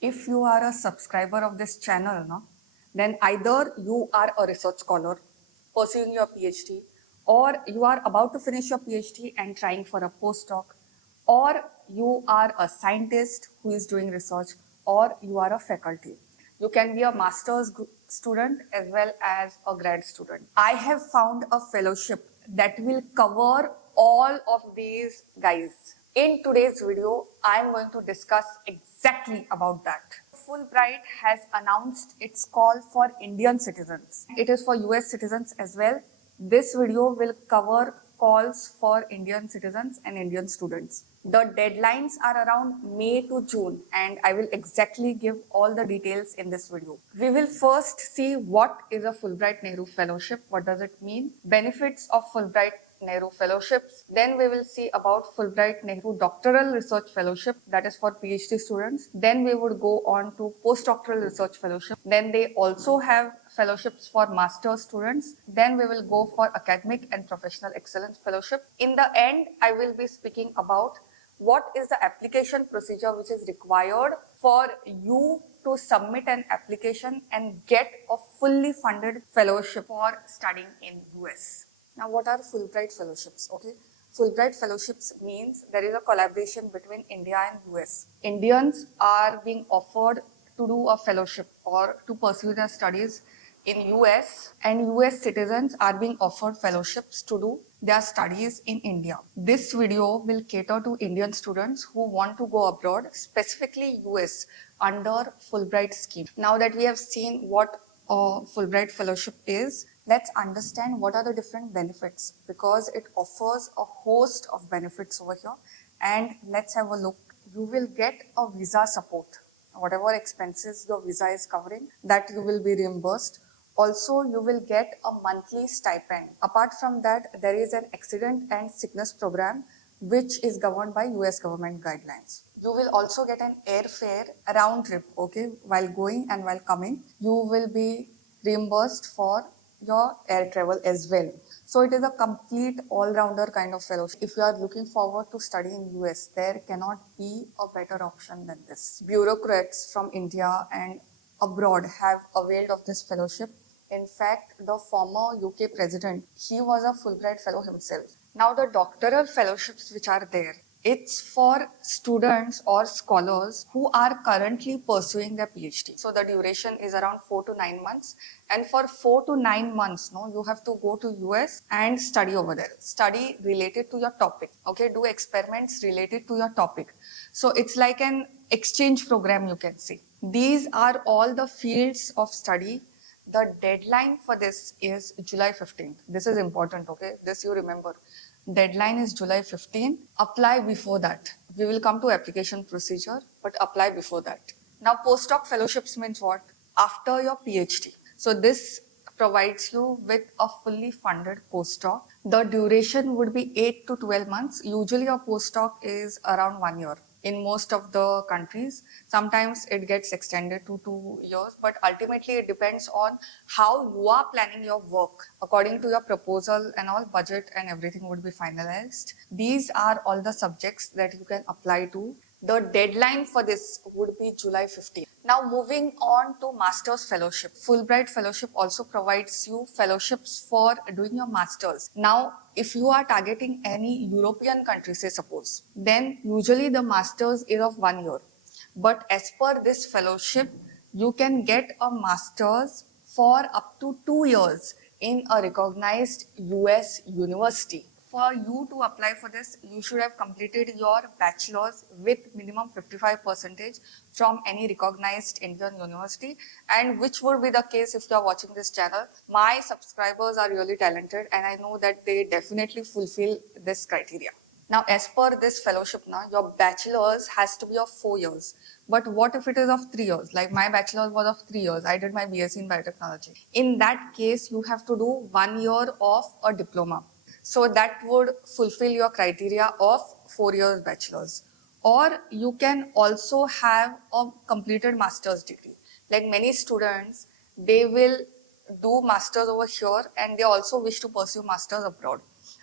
If you are a subscriber of this channel, no, then either you are a research scholar pursuing your PhD, or you are about to finish your PhD and trying for a postdoc, or you are a scientist who is doing research, or you are a faculty. You can be a master's student as well as a grad student. I have found a fellowship that will cover all of these guys. In today's video, I am going to discuss exactly about that. Fulbright has announced its call for Indian citizens. It is for US citizens as well. This video will cover calls for Indian citizens and Indian students. The deadlines are around May to June, and I will exactly give all the details in this video. We will first see what is a Fulbright Nehru Fellowship, what does it mean, benefits of Fulbright Nehru Fellowships. Then we will see about Fulbright Nehru Doctoral Research Fellowship, that is for PhD students. Then we would go on to Postdoctoral Research Fellowship. Then they also have fellowships for master's students. Then we will go for Academic and Professional Excellence Fellowship. In the end, I will be speaking about what is the application procedure which is required for you to submit an application and get a fully funded fellowship for studying in US. Now, what are Fulbright fellowships? Okay, Fulbright fellowships means there is a collaboration between India and US. Indians are being offered to do a fellowship or to pursue their studies in US, and US citizens are being offered fellowships to do their studies in India. This video will cater to Indian students who want to go abroad, specifically US, under Fulbright scheme. Now that we have seen what a Fulbright fellowship is, let's understand what are the different benefits, because it offers a host of benefits over here. And let's have a look. You will get a visa support. Whatever expenses your visa is covering, that you will be reimbursed. Also, you will get a monthly stipend. Apart from that, there is an accident and sickness program which is governed by US government guidelines. You will also get an airfare round trip, okay, while going and while coming. You will be reimbursed for your air travel as well. So it is a complete all-rounder kind of fellowship. If you are looking forward to study in US, there cannot be a better option than this. Bureaucrats from India and abroad have availed of this fellowship. In fact, the former UK president, he was a Fulbright fellow himself. Now the doctoral fellowships which are there, it's for students or scholars who are currently pursuing their PhD. So the duration is around 4 to 9 months. And for 4 to 9 months, no, you have to go to US and study over there. Study related to your topic. Okay, do experiments related to your topic. So it's like an exchange program, you can say. These are all the fields of study. The deadline for this is July 15th. This is important, okay? This you remember. Deadline is July 15th. Apply before that. We will come to application procedure, but apply before that. Now, postdoc fellowships means what? After your PhD. So this provides you with a fully funded postdoc. The duration would be 8 to 12 months. Usually a postdoc is around 1 year. In most of the countries, sometimes it gets extended to 2 years, but ultimately it depends on how you are planning your work. According to your proposal and all, budget and everything would be finalized. These are all the subjects that you can apply to. The deadline for this would be July 15th. Now moving on to Master's Fellowship. Fulbright Fellowship also provides you fellowships for doing your Masters. Now, if you are targeting any European country, say suppose, then usually the Masters is of 1 year. But as per this fellowship, you can get a Masters for up to 2 years in a recognized US university. For you to apply for this, you should have completed your bachelor's with minimum 55% from any recognized Indian university, and which would be the case if you are watching this channel. My subscribers are really talented and I know that they definitely fulfill this criteria. Now, as per this fellowship, now your bachelor's has to be of 4 years. But what if it is of 3 years? Like my bachelor's was of 3 years. I did my BSc in biotechnology. In that case, you have to do 1 year of a diploma. So that would fulfill your criteria of 4 years bachelor's. Or you can also have a completed master's degree. Like many students, they will do masters over here and they also wish to pursue masters abroad.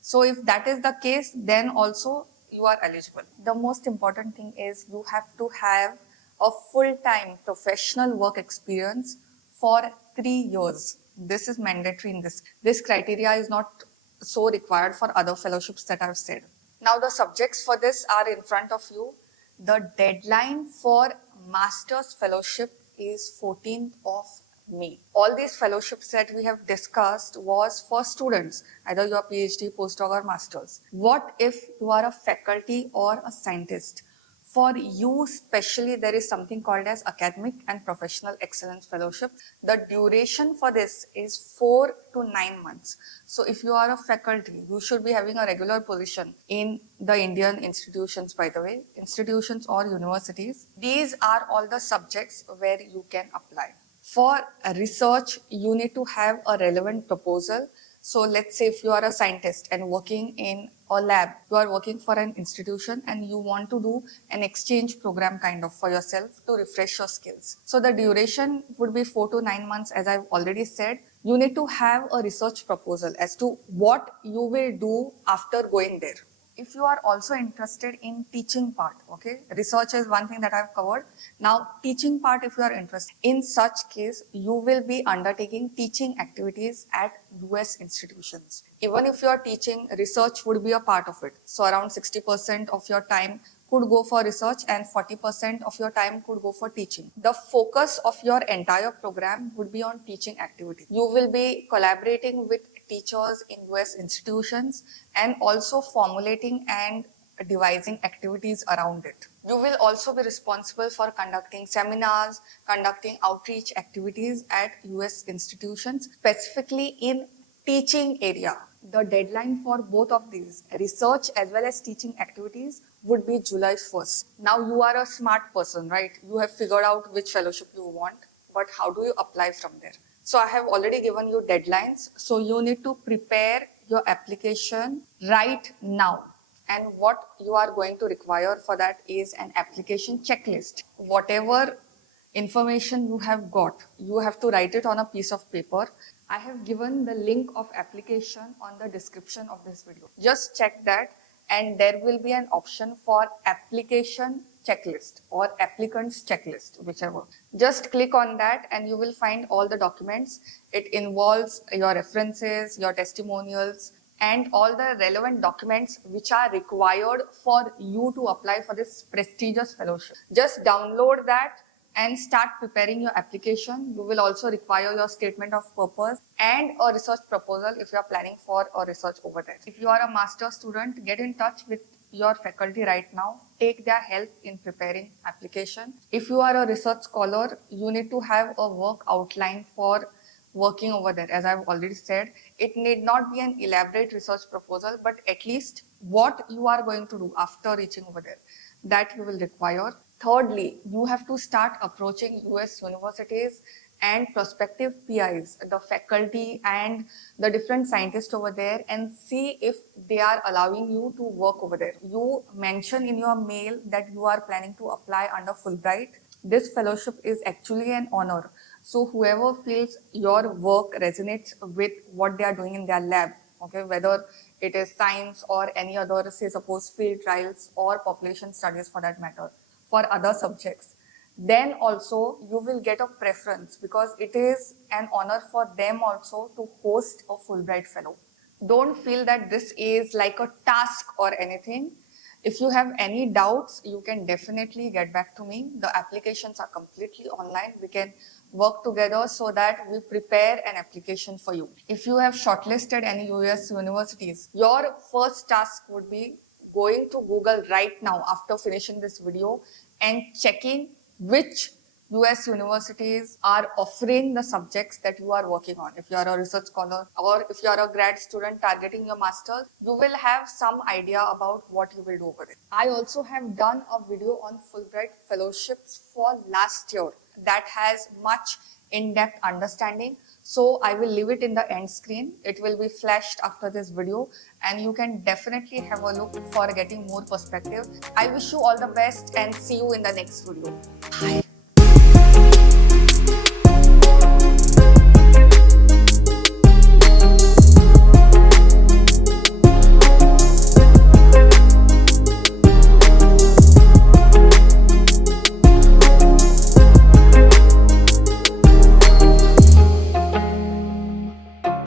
So if that is the case, then also you are eligible. The most important thing is you have to have a full-time professional work experience for 3 years. This is mandatory in this. This criteria is not so required for other fellowships that I've said. Now the subjects for this are in front of you. The deadline for master's fellowship is 14th of May. All these fellowships that we have discussed was for students, either your PhD, postdoc or masters. What if you are a faculty or a scientist? For you specially, there is something called as Academic and Professional Excellence Fellowship. The duration for this is 4 to 9 months. So if you are a faculty, you should be having a regular position in the Indian institutions, by the way, institutions or universities. These are all the subjects where you can apply. For research, you need to have a relevant proposal. So let's say if you are a scientist and working in a lab, you are working for an institution and you want to do an exchange program kind of for yourself to refresh your skills. So the duration would be 4 to 9 months, as I've already said. You need to have a research proposal as to what you will do after going there. If you are also interested in teaching part, okay, research is one thing that I've covered. Now, teaching part, if you are interested, in such case, you will be undertaking teaching activities at US institutions. Even if you are teaching, research would be a part of it. So around 60% of your time could go for research and 40% of your time could go for teaching. The focus of your entire program would be on teaching activities. You will be collaborating with teachers in US institutions and also formulating and devising activities around it. You will also be responsible for conducting seminars, conducting outreach activities at US institutions, specifically in teaching area. The deadline for both of these, research as well as teaching activities, would be July 1st. Now you are a smart person, right? You have figured out which fellowship you want, but how do you apply from there? So I have already given you deadlines. So you need to prepare your application right now. And what you are going to require for that is an application checklist. Whatever information you have got, you have to write it on a piece of paper. I have given the link of application on the description of this video. Just check that and there will be an option for application checklist or applicant's checklist, whichever. Just click on that and you will find all the documents. It involves your references, your testimonials, and all the relevant documents which are required for you to apply for this prestigious fellowship. Just download that and start preparing your application. You will also require your statement of purpose and a research proposal if you are planning for a research over there. If you are a master's student, get in touch with your faculty right now. Take their help in preparing application. If you are a research scholar, you need to have a work outline for working over there. As I've already said, it need not be an elaborate research proposal, but at least what you are going to do after reaching over there, that you will require. Thirdly, you have to start approaching US universities and prospective PIs, the faculty and the different scientists over there, and see if they are allowing you to work over there. You mention in your mail that you are planning to apply under Fulbright. This fellowship is actually an honor. So whoever feels your work resonates with what they are doing in their lab, okay, whether it is science or any other, say suppose field trials or population studies for that matter, for other subjects, then also you will get a preference because it is an honor for them also to host a Fulbright fellow. Don't feel that this is like a task or anything. If you have any doubts, you can definitely get back to me. The applications are completely online. We can work together so that we prepare an application for you. If you have shortlisted any US universities, your first task would be going to Google right now after finishing this video and checking which US universities are offering the subjects that you are working on. If you are a research scholar or if you are a grad student targeting your master's, you will have some idea about what you will do over it. I also have done a video on Fulbright fellowships for last year that has much in-depth understanding. So I will leave it in the end screen. It will be flashed after this video and you can definitely have a look for getting more perspective. I wish you all the best and see you in the next video. Bye.